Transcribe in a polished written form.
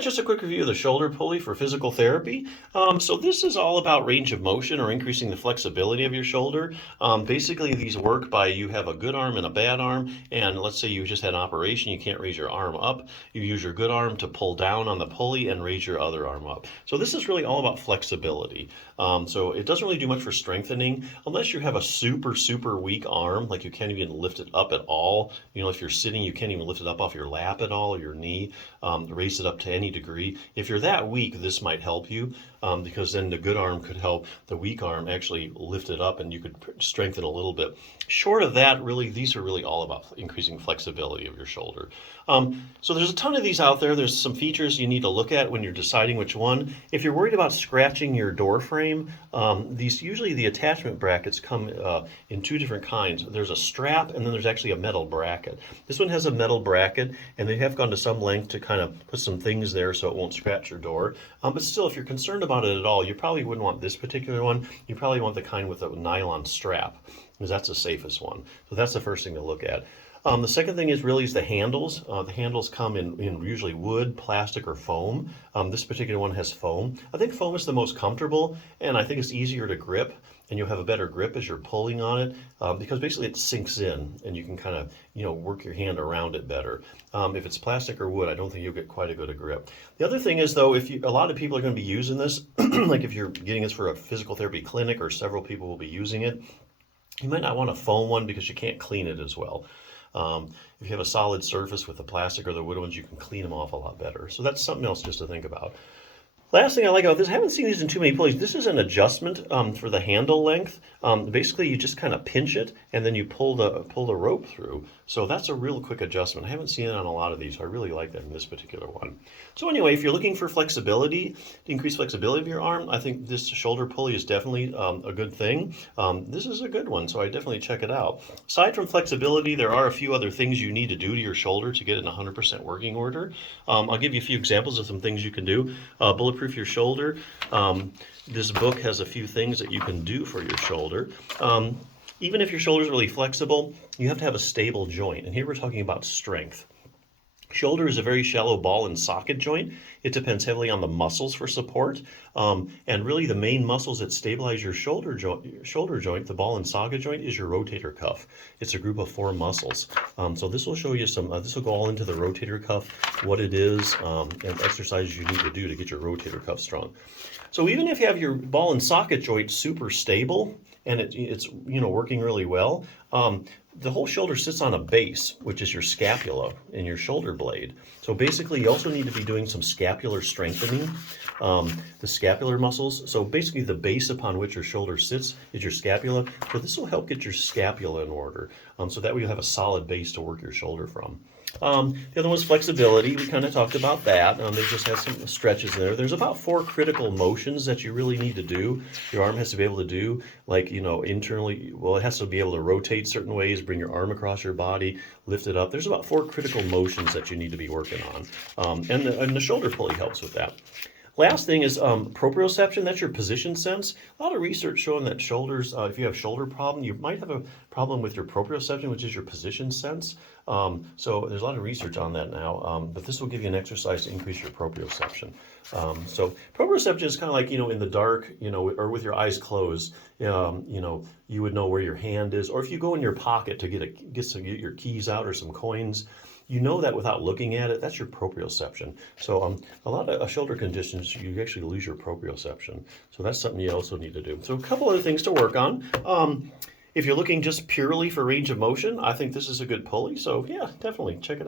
Just a quick review of the shoulder pulley for physical therapy. So this is all about range of motion or increasing the flexibility of your shoulder. Basically, these work by you have a good arm and a bad arm, and let's say you just had an operation, you can't raise your arm up. You use your good arm to pull down on the pulley and raise your other arm up. So this is really all about flexibility. So it doesn't really do much for strengthening unless you have a super weak arm, like you can't even lift it up at all. You know, if you're sitting, you can't even lift it up off your lap at all or your knee, raise it up to any degree. If you're that weak, this might help you because then the good arm could help the weak arm actually lift it up and you could strengthen a little bit. Short of that, really, these are really all about increasing flexibility of your shoulder. So there's a ton of these out there. There's some features you need to look at when you're deciding which one. If you're worried about scratching your door frame, these usually the attachment brackets come in two different kinds. There's a strap and then there's actually a metal bracket. This one has a metal bracket and they have gone to some length to kind of put some things there so it won't scratch your door. But still, if you're concerned about it at all, you probably wouldn't want this particular one. You probably want the kind with a nylon strap because that's the safest one. So that's the first thing to look at. The second thing is the handles. The handles come in usually wood, plastic, or foam. This particular one has foam. I think foam is the most comfortable, and I think it's easier to grip, and you'll have a better grip as you're pulling on it because basically it sinks in, and you can kind of work your hand around it better. If it's plastic or wood, I don't think you'll get quite a good grip. The other thing is though, a lot of people are going to be using this, like if you're getting this for a physical therapy clinic or several people will be using it, you might not want a foam one because you can't clean it as well. If you have a solid surface with the plastic or the wood ones, you can clean them off a lot better. So that's something else just to think about. Last thing I like about this, I haven't seen these in too many pulleys. This is an adjustment for the handle length. Basically, you just kind of pinch it and then you pull the rope through. So that's a real quick adjustment. I haven't seen it on a lot of these. So I really like that in this particular one. So anyway, if you're looking for flexibility, to increase flexibility of your arm, I think this shoulder pulley is definitely a good thing. This is a good one, so I definitely check it out. Aside from flexibility, there are a few other things you need to do to your shoulder to get it in 100% working order. I'll give you a few examples of some things you can do. Bulletproof your shoulder. This book has a few things that you can do for your shoulder. Even if your shoulder is really flexible, you have to have a stable joint. And here we're talking about strength. Shoulder is a very shallow ball and socket joint. It depends heavily on the muscles for support. And really the main muscles that stabilize your shoulder joint, the ball and socket joint, is your rotator cuff. It's a group of 4 muscles. So this will show you this will go all into the rotator cuff, what it is, and exercises you need to do to get your rotator cuff strong. So even if you have your ball and socket joint super stable, and it's working really well, the whole shoulder sits on a base, which is your scapula and your shoulder blade. So basically, you also need to be doing some scapular strengthening, the scapular muscles. So basically, the base upon which your shoulder sits is your scapula. So this will help get your scapula in order. So that way you'll have a solid base to work your shoulder from. The other one is flexibility. We kind of talked about that. They just have some stretches in there. There's about 4 critical motions that you really need to do. Your arm has to be able to do, like, internally, well, it has to be able to rotate certain ways, bring your arm across your body, lift it up. There's about 4 critical motions that you need to be working on. And the shoulder pulley helps with that. Last thing is proprioception. That's your position sense. A lot of research showing that shoulders, if you have shoulder problem, you might have a problem with your proprioception, which is your position sense. So there's a lot of research on that now, but this will give you an exercise to increase your proprioception. So proprioception is kind of like, in the dark, or with your eyes closed, you would know where your hand is, or if you go in your pocket to get your keys out or some coins, you know that without looking at it. That's your proprioception. So a lot of shoulder conditions, you actually lose your proprioception. So that's something you also need to do. So a couple other things to work on. If you're looking just purely for range of motion, I think this is a good pulley. So yeah, definitely check it out.